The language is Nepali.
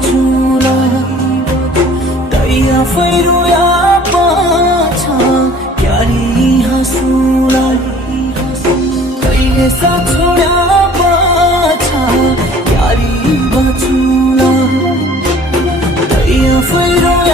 बचुला दैया फैरुया पाछा क्यारी हँसुला कहिले साथ छोड्या पाछा क्यारी बचुला दैया फैरुया